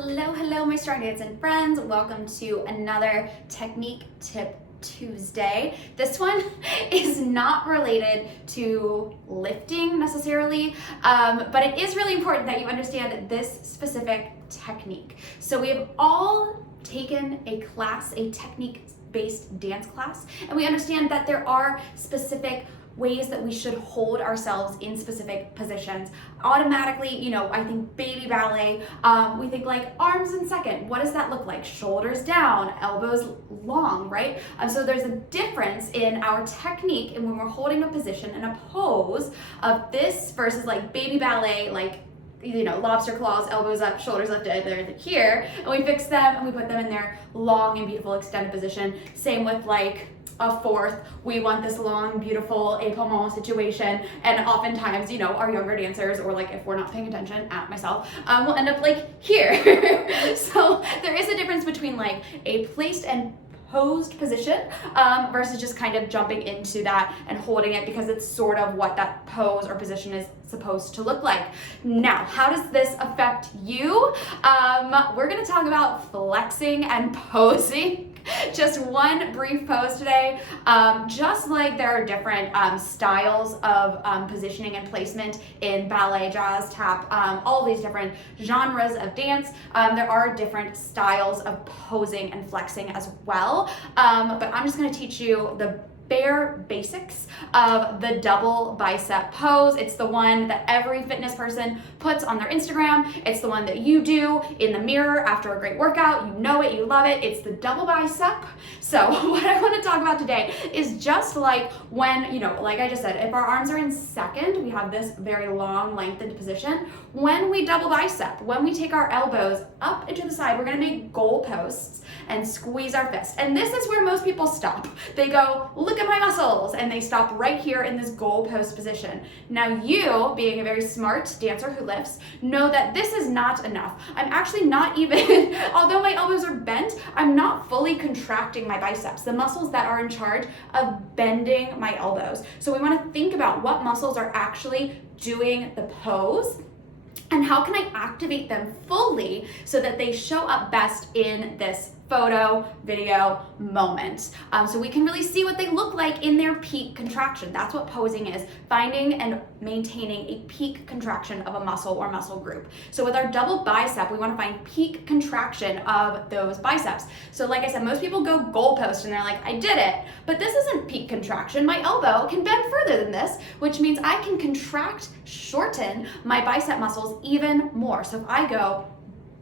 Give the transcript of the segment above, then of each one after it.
Hello, my strong dancing friends. Welcome to another Technique Tip Tuesday. This one is not related to lifting necessarily, but it is really important that you understand this specific technique. So we have all taken a class, a technique-based dance class, and we understand that there are specific ways that we should hold ourselves in specific positions. Automatically, I think baby ballet, we think like arms in second. What does that look like? Shoulders down, elbows long, right? So there's a difference in our technique and when we're holding a position and a pose of this versus like baby ballet, like lobster claws, elbows up, shoulders lifted, they're here, and we fix them and we put them in their long and beautiful extended position. Same with like a fourth, we want this long, beautiful épaulement situation, and oftentimes, our younger dancers, or like if we're not paying attention, at myself, we'll end up like here. So there is a difference between like a placed and posed position versus just kind of jumping into that and holding it, because it's sort of what that pose or position is supposed to look like. Now, how does this affect you? We're gonna talk about flexing and posing. Just one brief pose today. Just like there are different styles of positioning and placement in ballet, jazz, tap, all these different genres of dance, there are different styles of posing and flexing as well. But I'm just gonna teach you the bare basics of the double bicep pose. It's the one that every fitness person puts on their Instagram. It's the one that you do in the mirror after a great workout. You know it, you love it. It's the double bicep. So what I want to talk about today is just like when, like I just said, if our arms are in second, we have this very long lengthened position. When we double bicep, when we take our elbows up into the side, we're gonna make goalposts and squeeze our fist. And this is where most people stop. They go, look at my muscles, and they stop right here in this goalpost position. Now you, being a very smart dancer who lifts, know that this is not enough. I'm actually not even, although my elbows are bent, I'm not fully contracting my biceps, the muscles that are in charge of bending my elbows. So we wanna think about what muscles are actually doing the pose, and how can I activate them fully so that they show up best in this photo, video, moment. So we can really see what they look like in their peak contraction. That's what posing is, finding and maintaining a peak contraction of a muscle or muscle group. So with our double bicep, we want to find peak contraction of those biceps. So like I said, most people go goalpost and they're like, I did it, but this isn't peak contraction. My elbow can bend further than this, which means I can contract, shorten my bicep muscles even more. So if I go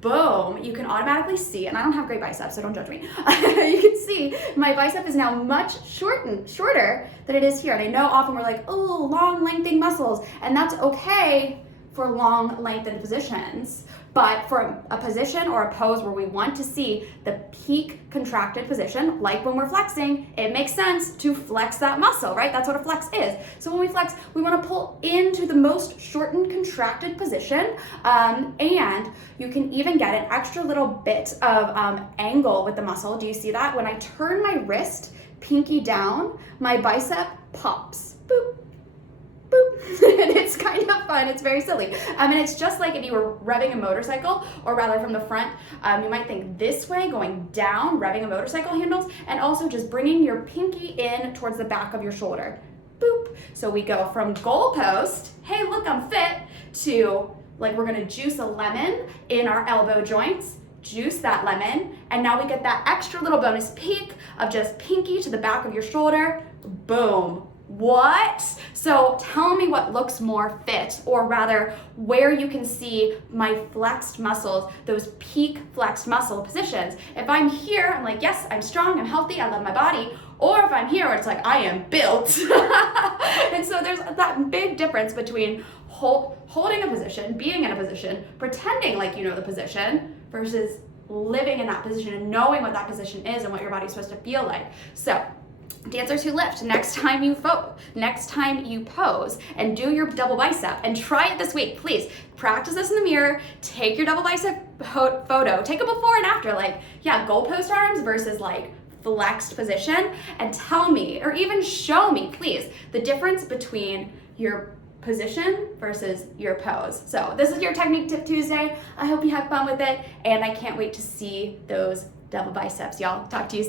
boom, you can automatically see, and I don't have great biceps, so don't judge me. You can see my bicep is now much shorter than it is here. And I know often we're like, oh, long lengthening muscles, and that's okay for long lengthened positions. But for a position or a pose where we want to see the peak contracted position, like when we're flexing, it makes sense to flex that muscle, right? That's what a flex is. So when we flex, we want to pull into the most shortened contracted position, and you can even get an extra little bit of angle with the muscle. Do you see that? When I turn my wrist, pinky down, my bicep pops. Boop. And it's kind of fun, it's very silly. And it's just like if you were revving a motorcycle, or rather from the front, you might think this way, going down, revving a motorcycle handles, and also just bringing your pinky in towards the back of your shoulder. Boop. So we go from goalpost, hey look, I'm fit, to like we're gonna juice a lemon in our elbow joints, juice that lemon, and now we get that extra little bonus peak of just pinky to the back of your shoulder, boom. What? So tell me what looks more fit, or rather where you can see my flexed muscles, those peak flexed muscle positions. If I'm here, I'm like, yes, I'm strong, I'm healthy, I love my body. Or if I'm here, it's like, I am built. And so there's that big difference between holding a position, being in a position, pretending like you know the position, versus living in that position and knowing what that position is and what your body's supposed to feel like. So dancers who lift, next time you pose and do your double bicep, and try it this week, please practice this in the mirror, take your double bicep photo, take a before and after, like, yeah, goalpost arms versus like flexed position, and tell me, or even show me, please, the difference between your position versus your pose. So this is your Technique Tip Tuesday. I hope you have fun with it, and I can't wait to see those double biceps, y'all. Talk to you soon.